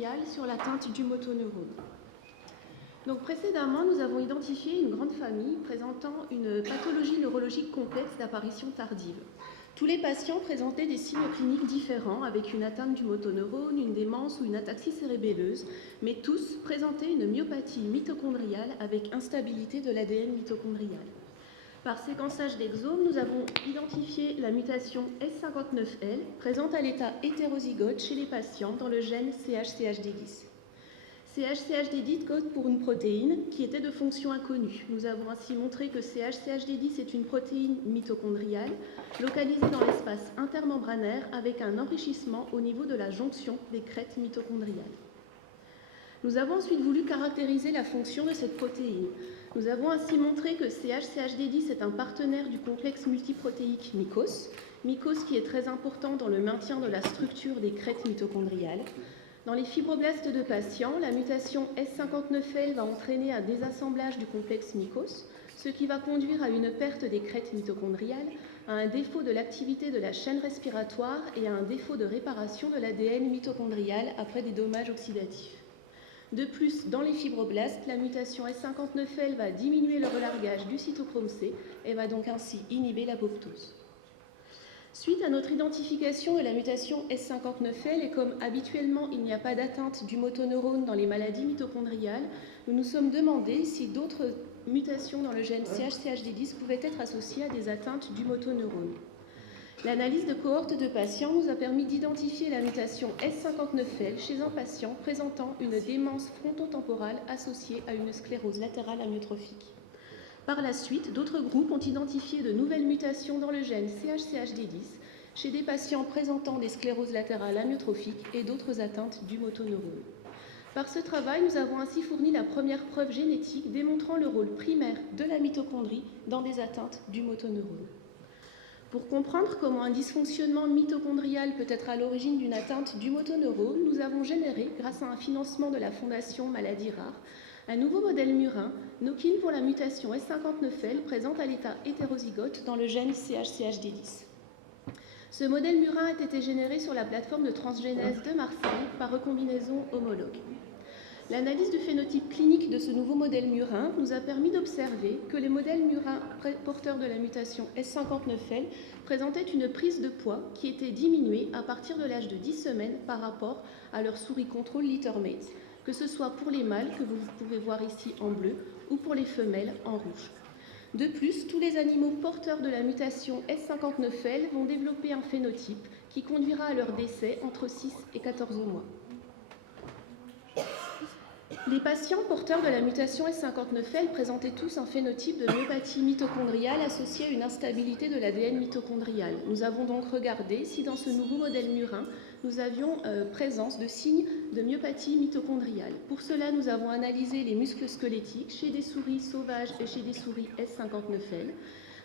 mitochondriale sur l'atteinte du motoneurone. Donc précédemment, nous avons identifié une grande famille présentant une pathologie neurologique complexe d'apparition tardive. Tous les patients présentaient des signes cliniques différents avec une atteinte du motoneurone, une démence ou une ataxie cérébelleuse, mais tous présentaient une myopathie mitochondriale avec instabilité de l'ADN mitochondrial. Par séquençage d'exome, nous avons identifié la mutation S59L présente à l'état hétérozygote chez les patients dans le gène CHCHD10. CHCHD10 code pour une protéine qui était de fonction inconnue. Nous avons ainsi montré que CHCHD10 est une protéine mitochondriale localisée dans l'espace intermembranaire avec un enrichissement au niveau de la jonction des crêtes mitochondriales. Nous avons ensuite voulu caractériser la fonction de cette protéine. Nous avons ainsi montré que CHCHD10 est un partenaire du complexe multiprotéique MYCOS qui est très important dans le maintien de la structure des crêtes mitochondriales. Dans les fibroblastes de patients, la mutation S59L va entraîner un désassemblage du complexe MYCOS, ce qui va conduire à une perte des crêtes mitochondriales, à un défaut de l'activité de la chaîne respiratoire et à un défaut de réparation de l'ADN mitochondrial après des dommages oxydatifs. De plus, dans les fibroblastes, la mutation S59L va diminuer le relargage du cytochrome C et va donc ainsi inhiber l'apoptose. Suite à notre identification de la mutation S59L, et comme habituellement il n'y a pas d'atteinte du motoneurone dans les maladies mitochondriales, nous nous sommes demandé si d'autres mutations dans le gène CHCHD10 pouvaient être associées à des atteintes du motoneurone. L'analyse de cohortes de patients nous a permis d'identifier la mutation S59L chez un patient présentant une démence frontotemporale associée à une sclérose latérale amyotrophique. Par la suite, d'autres groupes ont identifié de nouvelles mutations dans le gène CHCHD10 chez des patients présentant des scléroses latérales amyotrophiques et d'autres atteintes du motoneurone. Par ce travail, nous avons ainsi fourni la première preuve génétique démontrant le rôle primaire de la mitochondrie dans des atteintes du motoneurone. Pour comprendre comment un dysfonctionnement mitochondrial peut être à l'origine d'une atteinte du motoneurone, nous avons généré, grâce à un financement de la Fondation Maladies Rares, un nouveau modèle murin, knock-in pour la mutation S59L présente à l'état hétérozygote dans le gène CHCHD10. Ce modèle murin a été généré sur la plateforme de transgénèse de Marseille par recombinaison homologue. L'analyse du phénotype clinique de ce nouveau modèle murin nous a permis d'observer que les modèles murins porteurs de la mutation S59L présentaient une prise de poids qui était diminuée à partir de l'âge de 10 semaines par rapport à leur souris contrôle littermate, que ce soit pour les mâles, que vous pouvez voir ici en bleu, ou pour les femelles en rouge. De plus, tous les animaux porteurs de la mutation S59L vont développer un phénotype qui conduira à leur décès entre 6 et 14 mois. Les patients porteurs de la mutation S59L présentaient tous un phénotype de myopathie mitochondriale associé à une instabilité de l'ADN mitochondrial. Nous avons donc regardé si dans ce nouveau modèle murin, nous avions présence de signes de myopathie mitochondriale. Pour cela, nous avons analysé les muscles squelettiques chez des souris sauvages et chez des souris S59L.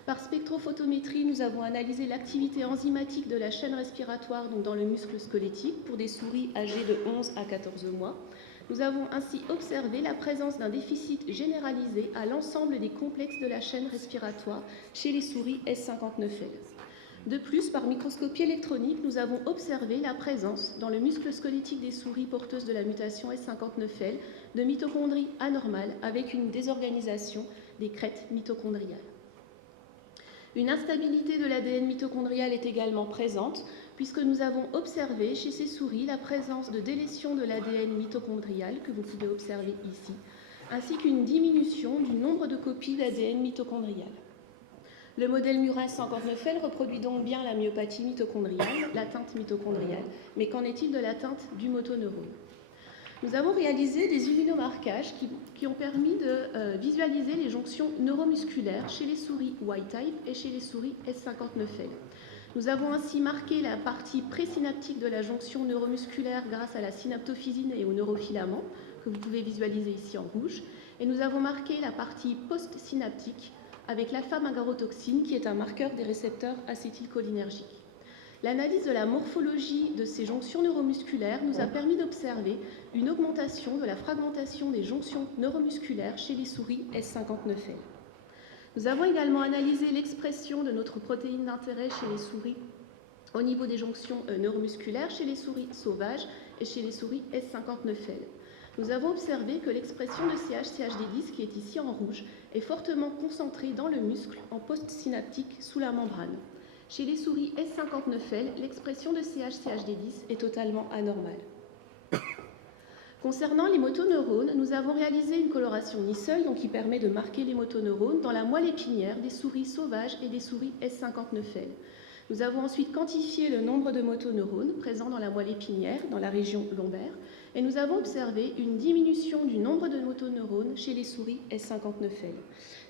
Par spectrophotométrie, nous avons analysé l'activité enzymatique de la chaîne respiratoire donc dans le muscle squelettique pour des souris âgées de 11 à 14 mois. Nous avons ainsi observé la présence d'un déficit généralisé à l'ensemble des complexes de la chaîne respiratoire chez les souris S59L. De plus, par microscopie électronique, nous avons observé la présence dans le muscle squelettique des souris porteuses de la mutation S59L de mitochondries anormales avec une désorganisation des crêtes mitochondriales. Une instabilité de l'ADN mitochondrial est également présente, puisque nous avons observé chez ces souris la présence de délétion de l'ADN mitochondrial, que vous pouvez observer ici, ainsi qu'une diminution du nombre de copies d'ADN mitochondrial. Le modèle murin 59L reproduit donc bien la myopathie mitochondriale, l'atteinte mitochondriale, mais qu'en est-il de l'atteinte du motoneurone ? Nous avons réalisé des immunomarquages qui ont permis de visualiser les jonctions neuromusculaires chez les souris Y-type et chez les souris S59L. Nous avons ainsi marqué la partie présynaptique de la jonction neuromusculaire grâce à la synaptophysine et aux neurofilaments, que vous pouvez visualiser ici en rouge, et nous avons marqué la partie post-synaptique avec l'alpha-magarotoxine, qui est un marqueur des récepteurs acétylcholinergiques. L'analyse de la morphologie de ces jonctions neuromusculaires nous a permis d'observer une augmentation de la fragmentation des jonctions neuromusculaires chez les souris S59L. Nous avons également analysé l'expression de notre protéine d'intérêt chez les souris au niveau des jonctions neuromusculaires chez les souris sauvages et chez les souris S59L. Nous avons observé que l'expression de CH-CHD10, qui est ici en rouge, est fortement concentrée dans le muscle en postsynaptique sous la membrane. Chez les souris S59L, l'expression de CH-CHD10 est totalement anormale. Concernant les motoneurones, nous avons réalisé une coloration Nissl, donc qui permet de marquer les motoneurones dans la moelle épinière des souris sauvages et des souris S59L. Nous avons ensuite quantifié le nombre de motoneurones présents dans la moelle épinière, dans la région lombaire, et nous avons observé une diminution du nombre de motoneurones chez les souris S59L.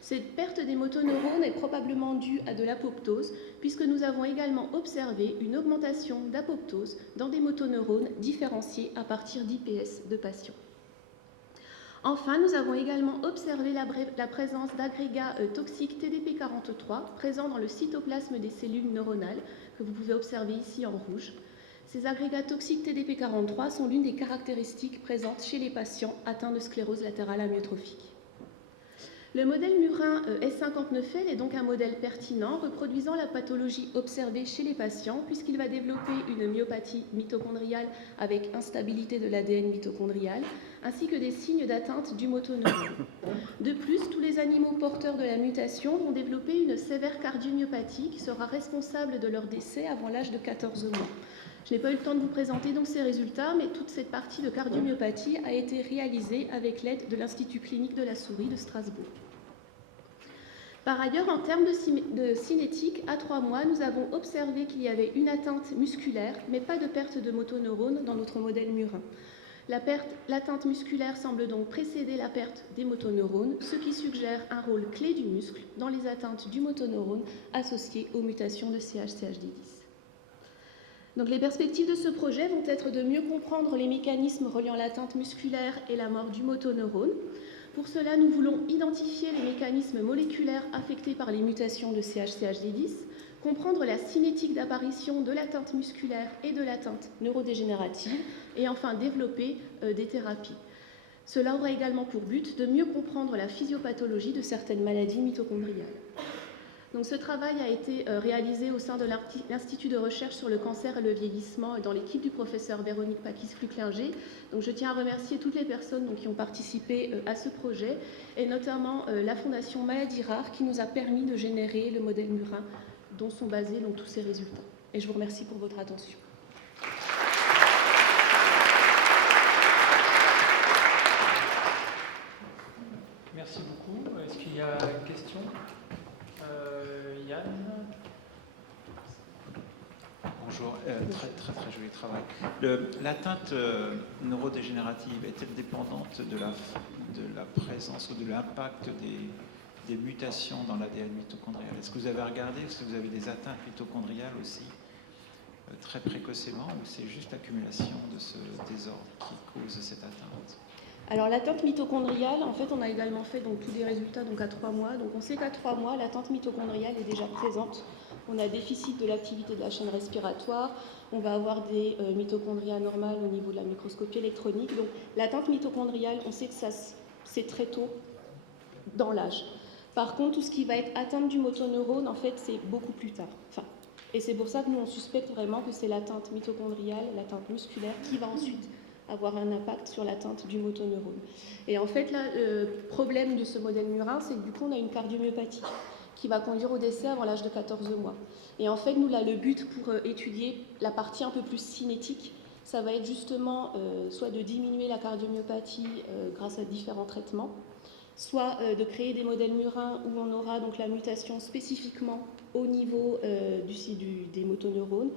Cette perte des motoneurones est probablement due à de l'apoptose, puisque nous avons également observé une augmentation d'apoptose dans des motoneurones différenciés à partir d'IPS de patients. Enfin, nous avons également observé la présence d'agrégats toxiques TDP43 présents dans le cytoplasme des cellules neuronales, que vous pouvez observer ici en rouge. Ces agrégats toxiques TDP43 sont l'une des caractéristiques présentes chez les patients atteints de sclérose latérale amyotrophique. Le modèle murin S59L est donc un modèle pertinent reproduisant la pathologie observée chez les patients puisqu'il va développer une myopathie mitochondriale avec instabilité de l'ADN mitochondrial ainsi que des signes d'atteinte du motoneurone. De plus, tous les animaux porteurs de la mutation vont développer une sévère cardiomyopathie qui sera responsable de leur décès avant l'âge de 14 mois. Je n'ai pas eu le temps de vous présenter donc ces résultats, mais toute cette partie de cardiomyopathie a été réalisée avec l'aide de l'Institut clinique de la souris de Strasbourg. Par ailleurs, en termes de cinétique, à 3 mois, nous avons observé qu'il y avait une atteinte musculaire, mais pas de perte de motoneurones dans notre modèle murin. L'atteinte musculaire semble donc précéder la perte des motoneurones, ce qui suggère un rôle clé du muscle dans les atteintes du motoneurone associées aux mutations de CH-CHD10. Donc, les perspectives de ce projet vont être de mieux comprendre les mécanismes reliant l'atteinte musculaire et la mort du motoneurone. Pour cela, nous voulons identifier les mécanismes moléculaires affectés par les mutations de CH-CHD10, comprendre la cinétique d'apparition de l'atteinte musculaire et de l'atteinte neurodégénérative, et enfin développer des thérapies. Cela aura également pour but de mieux comprendre la physiopathologie de certaines maladies mitochondriales. Donc, ce travail a été réalisé au sein de l'Institut de recherche sur le cancer et le vieillissement dans l'équipe du professeur Véronique Pakis-Flucklinger. Donc, je tiens à remercier toutes les personnes qui ont participé à ce projet et notamment la Fondation Maladies Rares qui nous a permis de générer le modèle murin dont sont basés tous ces résultats. Et je vous remercie pour votre attention. Merci beaucoup. Est-ce qu'il y a une question ? Yann. Bonjour, très joli travail. L'atteinte neurodégénérative est-elle dépendante de la présence ou de l'impact des mutations dans l'ADN mitochondrial? Est-ce que vous avez regardé, est-ce que vous avez des atteintes mitochondriales aussi très précocement ou c'est juste l'accumulation de ce désordre qui cause cette atteinte? Alors, l'atteinte mitochondriale, en fait, on a également fait tous les résultats à 3 mois. Donc, on sait qu'à 3 mois, l'atteinte mitochondriale est déjà présente. On a déficit de l'activité de la chaîne respiratoire. On va avoir des mitochondries anormales au niveau de la microscopie électronique. Donc, l'atteinte mitochondriale, on sait que c'est très tôt dans l'âge. Par contre, tout ce qui va être atteinte du motoneurone, en fait, c'est beaucoup plus tard. Et c'est pour ça que nous, on suspecte vraiment que c'est l'atteinte mitochondriale, l'atteinte musculaire, qui va ensuite avoir un impact sur l'atteinte du motoneurone. Et en fait, là, le problème de ce modèle murin, c'est que du coup, on a une cardiomyopathie qui va conduire au décès avant l'âge de 14 mois. Et en fait, nous, là, le but pour étudier la partie un peu plus cinétique, ça va être justement soit de diminuer la cardiomyopathie grâce à différents traitements, soit de créer des modèles murins où on aura donc la mutation spécifiquement au niveau des motoneurones,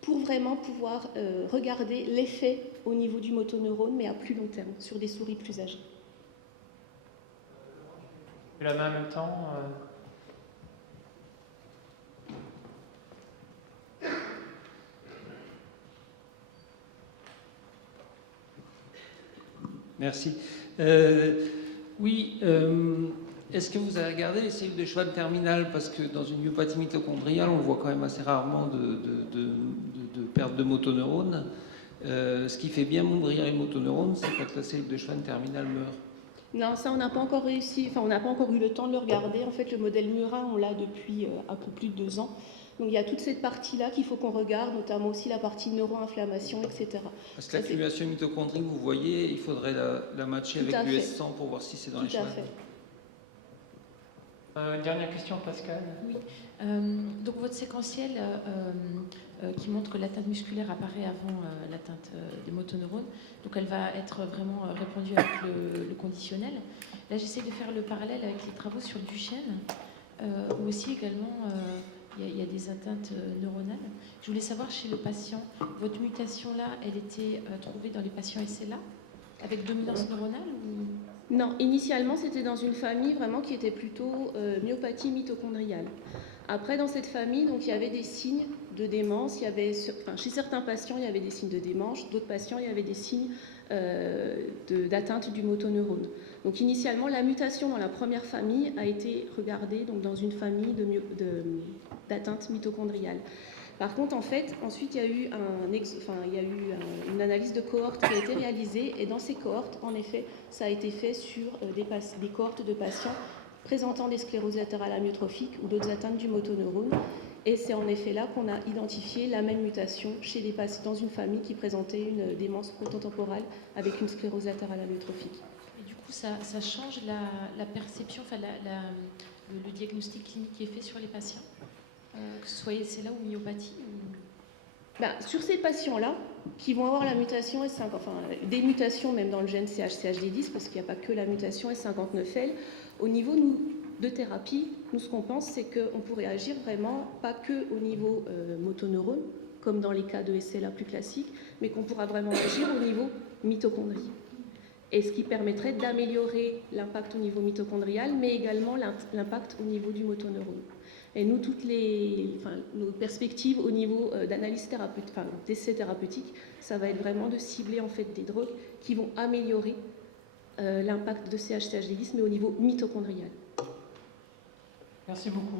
pour vraiment pouvoir regarder l'effet au niveau du motoneurone, mais à plus long terme, sur des souris plus âgées. Et la main en même temps. Merci. Oui, est-ce que vous avez regardé les cellules de Schwann terminales? Parce que dans une myopathie mitochondriale, on voit quand même assez rarement de perte de motoneurones. Ce qui fait bien mourir les motoneurones, c'est quand la cellule de Schwann terminale meurt. Non, ça on n'a pas encore réussi, on n'a pas encore eu le temps de le regarder. En fait, le modèle murin, on l'a depuis un peu plus de 2 ans. Donc il y a toute cette partie-là qu'il faut qu'on regarde, notamment aussi la partie neuroinflammation, etc. Parce que l'accumulation mitochondrique, vous voyez, il faudrait la matcher Tout à avec fait. l'US100 pour voir si c'est dans les Tout à cheveux. fait. Une dernière question, Pascal. Oui. Donc votre séquentiel qui montre que l'atteinte musculaire apparaît avant l'atteinte des motoneurones, donc elle va être vraiment répondue avec le conditionnel. Là, j'essaie de faire le parallèle avec les travaux sur Duchenne, où aussi également il y a des atteintes neuronales. Je voulais savoir chez le patient, votre mutation là, elle était trouvée dans les patients SLA avec dominance neuronale ou... Non, initialement, c'était dans une famille vraiment qui était plutôt myopathie mitochondriale. Après, dans cette famille, donc, il y avait des signes de démence. Chez certains patients, il y avait des signes de démence. D'autres patients, il y avait des signes d'atteinte du motoneurone. Donc, initialement, la mutation dans la première famille a été regardée donc, dans une famille d'atteinte mitochondriale. Par contre, en fait, ensuite, il y a eu une analyse de cohorte qui a été réalisée. Et dans ces cohortes, en effet, ça a été fait sur des cohortes de patients présentant des scléroses latérales amyotrophiques ou d'autres atteintes du motoneurone. Et c'est en effet là qu'on a identifié la même mutation chez des patients dans une famille qui présentait une démence frontotemporale avec une sclérose latérale amyotrophique. Et du coup, ça change la perception, enfin le diagnostic clinique qui est fait sur les patients, que ce soit SLA ou myopathie ou... Sur ces patients-là, qui vont avoir la mutation S5, enfin des mutations même dans le gène CHD10, parce qu'il n'y a pas que la mutation S59L, au niveau de thérapie, nous ce qu'on pense, c'est qu'on pourrait agir vraiment pas que au niveau motoneurone, comme dans les cas de SLA plus classiques, mais qu'on pourra vraiment agir au niveau mitochondrie. Et ce qui permettrait d'améliorer l'impact au niveau mitochondrial, mais également l'impact au niveau du motoneurone. Et nous, nos perspectives au niveau d'analyse thérapeutique, d'essais thérapeutiques, ça va être vraiment de cibler en fait des drogues qui vont améliorer l'impact de CHD10, mais au niveau mitochondrial. Merci beaucoup.